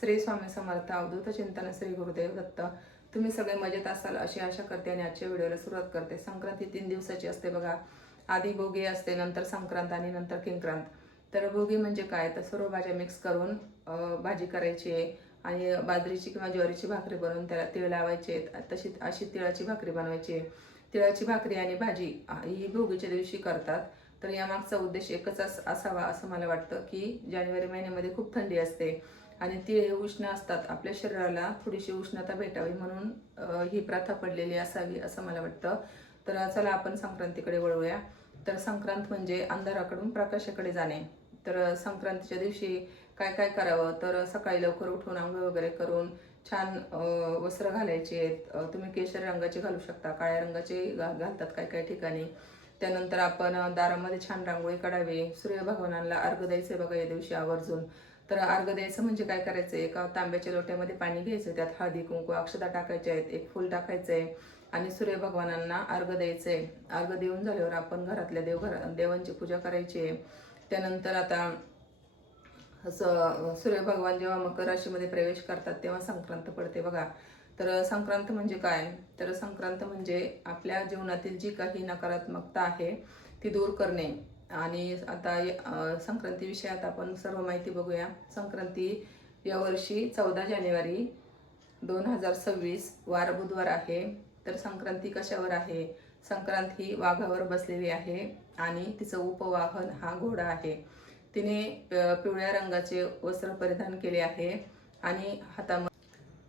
श्री स्वामी समर्थ अवधूत चिंतन श्री गुरुदेव दत्त। तुम्ही सगळे मजेत असाल अशी आशा करते आणि आजच्या व्हिडिओला सुरुवात करते। संक्रांती 3 दिवसाची असते बघा। आधी भोगी असते, नंतर संक्रांत आणि नंतर किंक्रांत। तर भोगी म्हणजे काय तर सर्व भाज्या मिक्स करून भाजी करायची आहे आणि बाजरीची किंवा ज्वारीची भाकरी बनवून त्याला तीळ लावायचे। तशी अशी तिळाची भाकरी बनवायची आहे। तिळाची भाकरी आणि भाजी ही भोगीच्या दिवशी करतात। तर यामागचा उद्देश एकच असावा असं मला वाटतं की जानेवारी महिन्यामध्ये खूप थंडी असते आणि तीळ हे उष्ण असतात, आपल्या शरीराला थोडीशी उष्णता भेटावी म्हणून ही प्रथा पडलेली असावी असं मला वाटतं। तर चला आपण संक्रांतीकडे वळूया। तर संक्रांत म्हणजे अंधाराकडून प्रकाशाकडे जाणे। तर संक्रांतीच्या दिवशी काय काय करावं तर सकाळी लवकर उठून आंघोळ वगैरे करून छान वस्त्र घालायचे। तुम्ही केशरी रंगाचे घालू शकता, काळ्या रंगाचे घालतात काही काही ठिकाणी। त्यानंतर आपण दारामध्ये छान रांगोळी काढावी, सूर्य भगवानाला अर्घ्य द्यायचे बघा या दिवशी आवर्जून। तर अर्घ्य द्यायचं म्हणजे काय करायचं, एका तांब्याच्या लोट्यामध्ये पाणी घ्यायचं, त्यात हळदी कुंकू अक्षता टाकायच्या आहेत, एक फूल टाकायचंय आणि सूर्य भगवानांना अर्घ्य द्यायचंय। अर्घ्य देऊन झाल्यावर आपण घरातल्या देवांची पूजा करायची आहे। त्यानंतर आता सूर्य भगवान जेव्हा मकर राशीमध्ये प्रवेश करतात तेव्हा संक्रांत पडते बघा। तर संक्रांत म्हणजे काय तर संक्रांत म्हणजे आपल्या जीवनातील जी काही नकारात्मकता आहे ती दूर करणे। आणि आता संक्रांती विषयात आपण सर्व माहिती बघूया। संक्रांती यावर्षी 14 जानेवारी 2026 वार बुधवार आहे। तर संक्रांती कशावर आहे, संक्रांत ही वाघावर बसलेली आहे आणि तिचं उपवाहन हा घोडा आहे। तिने पिवळ्या रंगाचे वस्त्र परिधान केले आहे आणि हातामध्ये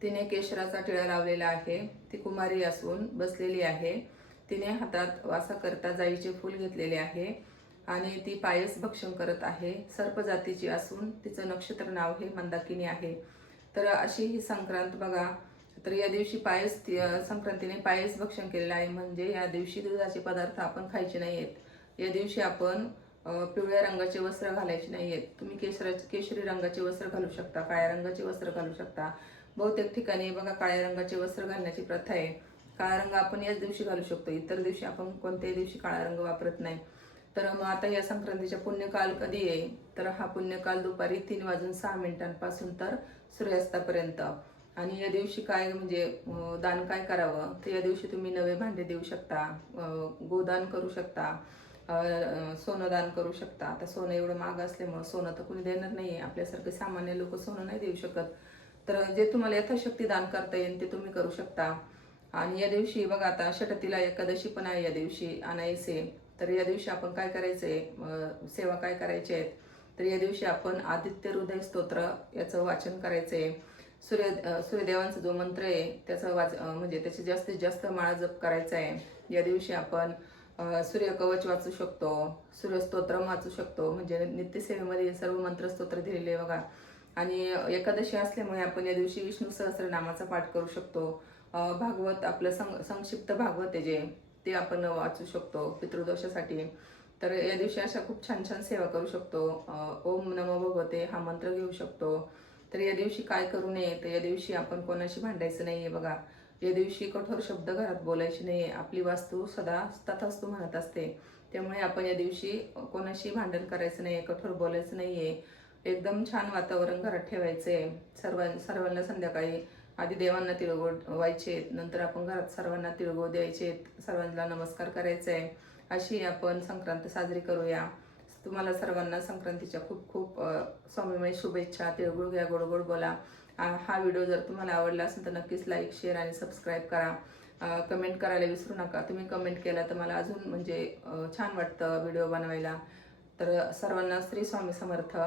तिने केशराचा टिळा लावलेला आहे। ती कुमारी असून बसलेली आहे। तिने हातात वासाकरता जाईचे फूल घेतलेले आहे आणि ती पायस भक्षण करत आहे। सर्प जातीची असून तिचं नक्षत्र नाव हे मंदाकिनी आहे। तर अशी ही संक्रांत बघा। तर या दिवशी संक्रांतीने पायस भक्षण केलेला आहे, म्हणजे या दिवशी दुधाचे पदार्थ आपण खायचे नाहीयेत। या दिवशी आपण पिवळ्या रंगाचे वस्त्र घालायचे नाहीयेत। तुम्ही केशरी रंगाचे वस्त्र घालू शकता, काळ्या रंगाचे वस्त्र घालू शकता। बहुतेक ठिकाणी बघा काळ्या रंगाचे वस्त्र घालण्याची प्रथा आहे। काळा रंग आपण याच दिवशी घालू शकतो, इतर दिवशी आपण कोणत्याही दिवशी काळा रंग वापरत नाही। तर मग आता या संक्रांतीचा पुण्यकाल कधी आहे तर हा पुण्यकाल दुपारी 3:06 पासून तर सूर्यास्तापर्यंत। आणि या दिवशी काय म्हणजे दान काय करावं तर या दिवशी तुम्ही नवे भांडे देऊ शकता, गोदान करू शकता, सोनं दान करू शकता। आता सोनं एवढं महाग असल्यामुळे सोनं तर कुणी देणार नाहीये, आपल्यासारखे सामान्य लोक सोनं नाही देऊ शकत। तर जे तुम्हाला यथाशक्ती दान करता येईल ते तुम्ही करू शकता। आणि या दिवशी बघा आता षटतिला एकादशी पण आहे या दिवशी अनायसे। तर या दिवशी आपण काय करायचंय, सेवा काय करायची आहेत तर या दिवशी आपण आदित्य हृदय स्तोत्र याचं वाचन करायचंय। सूर्यदेवांचा जो मंत्र आहे त्याचं म्हणजे त्याची जास्तीत जास्त माळा जप करायचा आहे। या दिवशी आपण सूर्यकवच वाचू शकतो, सूर्यस्तोत्र वाचू शकतो, म्हणजे नित्यसेवेमध्ये सर्व मंत्र स्तोत्र दिलेले बघा। आणि एकादशी असल्यामुळे आपण या दिवशी विष्णू सहस्रनामाचा पाठ करू शकतो। भागवत आपलं संक्षिप्त भागवत आहे जे ते आपण वाचू शकतो पितृदोषासाठी। तर या दिवशी अशा खूप छान छान सेवा करू शकतो। ओम नमो भगवते हा मंत्र घेऊ शकतो। तर या दिवशी काय करू नये तर या दिवशी आपण कोणाशी भांडायचं नाहीये बघा। या दिवशी कठोर शब्द घरात बोलायचे नाहीये, आपली वास्तू सदा तथास्तु म्हणत असते। त्यामुळे आपण या दिवशी कोणाशी भांडण करायचं नाहीये, कठोर बोलायचं नाहीये, एकदम छान वातावरण घरात ठेवायचंय। सर्वांना संध्याकाळी आधी देवांना तिळगुळ व्हायचे, नंतर आपण घरात सर्वांना तिळगुळ द्यायचे, सर्वांना नमस्कार करायचा आहे। अशी आपण संक्रांत साजरी करूया। तुम्हाला सर्वांना संक्रांतीच्या खूप खूप स्वामीमय शुभेच्छा। तिळगुळ घ्या, गोड गोड बोला। हा व्हिडिओ जर तुम्हाला आवडला असेल तर नक्कीच लाईक, शेअर आणि सबस्क्राईब करा। कमेंट करायला विसरू नका। तुम्ही कमेंट केला तर मला अजून म्हणजे छान वाटतं व्हिडिओ बनवायला। तर सर्वांना श्री स्वामी समर्थ।